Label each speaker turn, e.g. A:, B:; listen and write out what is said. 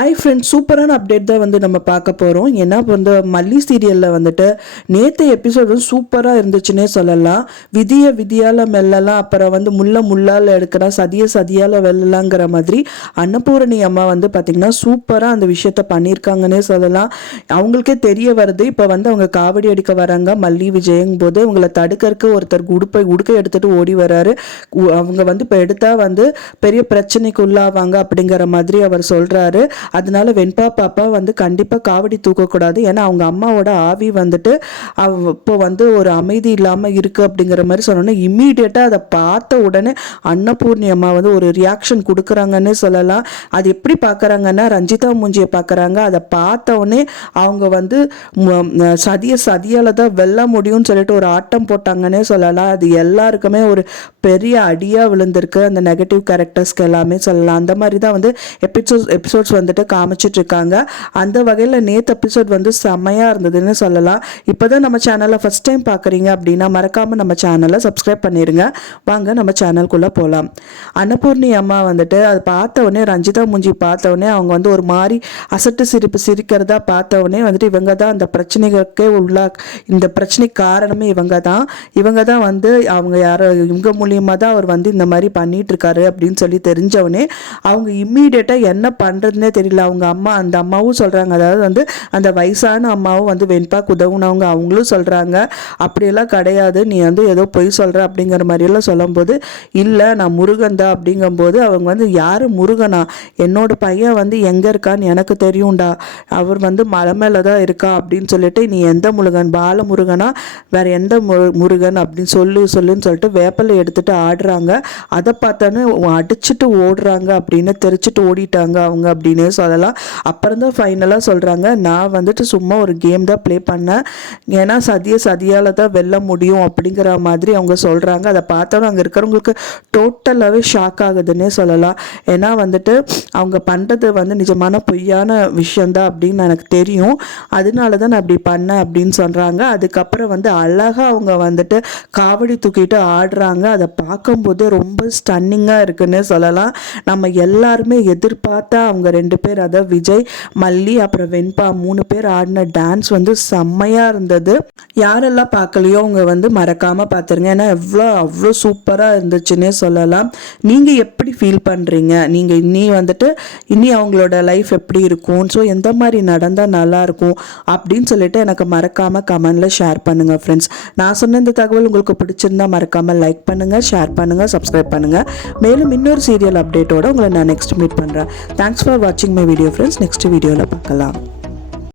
A: ஐ friends சூப்பரான update தான் வந்து நம்ம பார்க்க போகிறோம் ஏன்னா இப்போ வந்து மல்லி சீரியலில் வந்துட்டு நேற்று எபிசோட் சூப்பராக இருந்துச்சுன்னே சொல்லலாம். விதிய விதியால் மெல்லலாம் அப்புறம் வந்து முள்ள முள்ளால் எடுக்கலாம் சதிய சதியால் வெல்லலாங்கிற மாதிரி அன்னபூரணி அம்மா வந்து பார்த்திங்கன்னா சூப்பராக அந்த விஷயத்த பண்ணியிருக்காங்கன்னே சொல்லலாம். அவங்களுக்கே தெரிய வருது. இப்போ வந்து அவங்க காவடி அடிக்க வராங்க. மல்லி விஜயங்கும் போது அவங்கள தடுக்கறக்கு ஒருத்தர் உடுப்பை உடுக்கை எடுத்துகிட்டு ஓடி வராரு. உ- அவங்க வந்து இப்போ எடுத்தால் வந்து பெரிய பிரச்சனைக்கு உள்ளாவாங்க அப்படிங்கிற மாதிரி அவர் சொல்கிறாரு அதனால வெண்பா பாப்பா வந்து கண்டிப்பாக காவடி தூக்கக்கூடாது ஏன்னா அவங்க அம்மாவோட ஆவி வந்துட்டு அவ இப்போ வந்து ஒரு அமைதி இல்லாமல் இருக்குது அப்படிங்கிற மாதிரி சொன்னோன்னே இம்மீடியட்டாக அதை பார்த்த உடனே அன்னபூர்ணி அம்மா வந்து ஒரு ரியாக்ஷன் கொடுக்குறாங்கன்னு சொல்லலாம். அது எப்படி பார்க்குறாங்கன்னா ரஞ்சிதா மூஞ்சியை பார்க்குறாங்க. அதை பார்த்த உடனே அவங்க வந்து சதியை சதிய சதியால் தான் வெல்ல முடியும்னு சொல்லிட்டு ஒரு ஆட்டம் போட்டாங்கன்னே சொல்லலாம். அது எல்லாருக்குமே ஒரு பெரிய அடியாக விழுந்திருக்கு. அந்த நெகட்டிவ் கேரக்டர்ஸ்க்கு எல்லாமே சொல்லலாம். அந்த மாதிரி தான் வந்து எபிசோட்ஸ் எபிசோட்ஸ் வந்துட்டு காமிச்சிட்டு இருக்காங்க அந்த வகையில் நேற்று எபிசோட் வந்து செம்மையாக இருந்ததுன்னு சொல்லலாம். இப்போ தான் நம்ம சேனலை ஃபஸ்ட் டைம் பார்க்குறீங்க அப்படின்னா மறக்காமல் நம்ம சேனலை சப்ஸ்கிரைப் பண்ணிடுங்க வாங்க நம்ம சேனல்குள்ளே போகலாம் அன்னபூர்ணி அம்மா வந்துட்டு அது பார்த்த உடனே ரஞ்சிதா மூஞ்சி பார்த்த உடனே அவங்க வந்து ஒரு மாதிரி அசட்டு சிரிப்பு சிரிக்கிறதா பார்த்த உடனே வந்துட்டு இவங்க தான் அந்த பிரச்சனைகளுக்கே உள்ள இந்த பிரச்சனைக்கு காரணமே இவங்க தான் இவங்க தான் வந்து அவங்க யாரோ இவங்க மூலியமாக தான் அவர் வந்து இந்த மாதிரி பண்ணிட்டு அப்படின்னு சொல்லி தெரிஞ்சவொடனே அவங்க இம்மீடியட்டாக என்ன பண்ணுறதுனே தெரியல. அவங்க அம்மா அந்த அம்மாவும் சொல்கிறாங்க அதாவது வந்து அந்த வயசான அம்மாவும் வந்து வெண்பாக்கு உதவுனவங்க அவங்களும் சொல்கிறாங்க அப்படியெல்லாம் கிடையாது. நீ வந்து ஏதோ பொய் சொல்கிற அப்படிங்கிற மாதிரியெல்லாம் சொல்லும்போது இல்லை நான் முருகன் தான் அப்படிங்கும்போது அவங்க வந்து யார் முருகனா? என்னோட பையன் வந்து எங்கே இருக்கான்னு எனக்கு தெரியும்டா. அவர் வந்து மலை மேலே தான் இருக்கா அப்படின்னு சொல்லிட்டு நீ எந்த முருகன்? பால முருகனா வேற எந்த மு- முருகன்? அப்படின்னு சொல்லு சொல்லுன்னு சொல்லிட்டு வேப்பலை எடுத்துட்டு ஆடுறாங்க. அதை பார்த்தோன்னே அடிச்சுட்டு ஓடுறாங்க அப்படின்னு தெரிச்சுட்டு ஓடிட்டாங்க அவங்க அப்படின்னு சொல்லலாம் அப்புறம் தான் ஃபைனலாக சொல்கிறாங்க நான் வந்துட்டு சும்மா ஒரு கேம் தான் ப்ளே பண்ணேன். ஏன்னா சதியை சதியால் தான் வெல்ல முடியும் அப்படிங்கிற மாதிரி அவங்க சொல்கிறாங்க அதை பார்த்தோன்னே அங்கே இருக்கிறவங்களுக்கு டோட்டலாகவே ஷாக் ஆகுதுன்னே சொல்லலாம். ஏன்னா வந்துட்டு அவங்க பண்ணுறது வந்து நிஜமான பொய்யான விஷயந்தான் அப்படின்னு எனக்கு தெரியும். அதனால தான் நான் அப்படி பண்ணேன் அப்படின்னு சொல்கிறாங்க அதுக்கப்புறம் வந்து அழகாக அவங்க வந்துட்டு காவடி தூக்கிட்டு ஆடுறாங்க. அதை பார்க்கும்போது ரொம்ப ஸ்டன்னிங்காக இருக்குன்னு சொல்லலாம். நம்ம எல்லாருமே எதிர்பார்த்தா அவங்க ரெண்டு பேர் அதாவது விஜய் மல்லி அப்புறம் வெண்பா மூணு பேர் ஆடின டான்ஸ் வந்து செம்மையாக இருந்தது. யாரெல்லாம் பார்க்கலையோ அவங்க வந்து மறக்காமல் பார்த்துருங்க. ஏன்னா எவ்வளோ அவ்வளோ சூப்பராக இருந்துச்சுன்னே சொல்லலாம். நீங்கள் எப்படி ஃபீல் பண்ணுறீங்க நீங்கள் இனி வந்துட்டு இனி அவங்களோட லைஃப் எப்படி இருக்கும்? ஸோ எந்த மாதிரி நடந்தால் நல்லாயிருக்கும் அப்படின்னு சொல்லிட்டு எனக்கு மறக்காமல் கமெண்டில் ஷேர் பண்ணுங்கள் ஃப்ரெண்ட்ஸ் நான் சொன்ன இந்த தகவல் உங்களுக்கு பிடிச்சிருந்தா மறக்காமல் லைக் பண்ணுங்கள் ஷேர் பண்ணுங்கள் சப்ஸ்கிரைப் பண்ணுங்கள் மேலும் இன்னொரு சீரியல் அப்டேட்டோட உங்களை நான் நெக்ஸ்ட் மீட் பண்ணுறேன் தேங்க்ஸ் ஃபார் வாட்சிங் மை வீடியோ ஃப்ரெண்ட்ஸ் நெக்ஸ்ட் வீடியோவில் பார்க்கலாம்.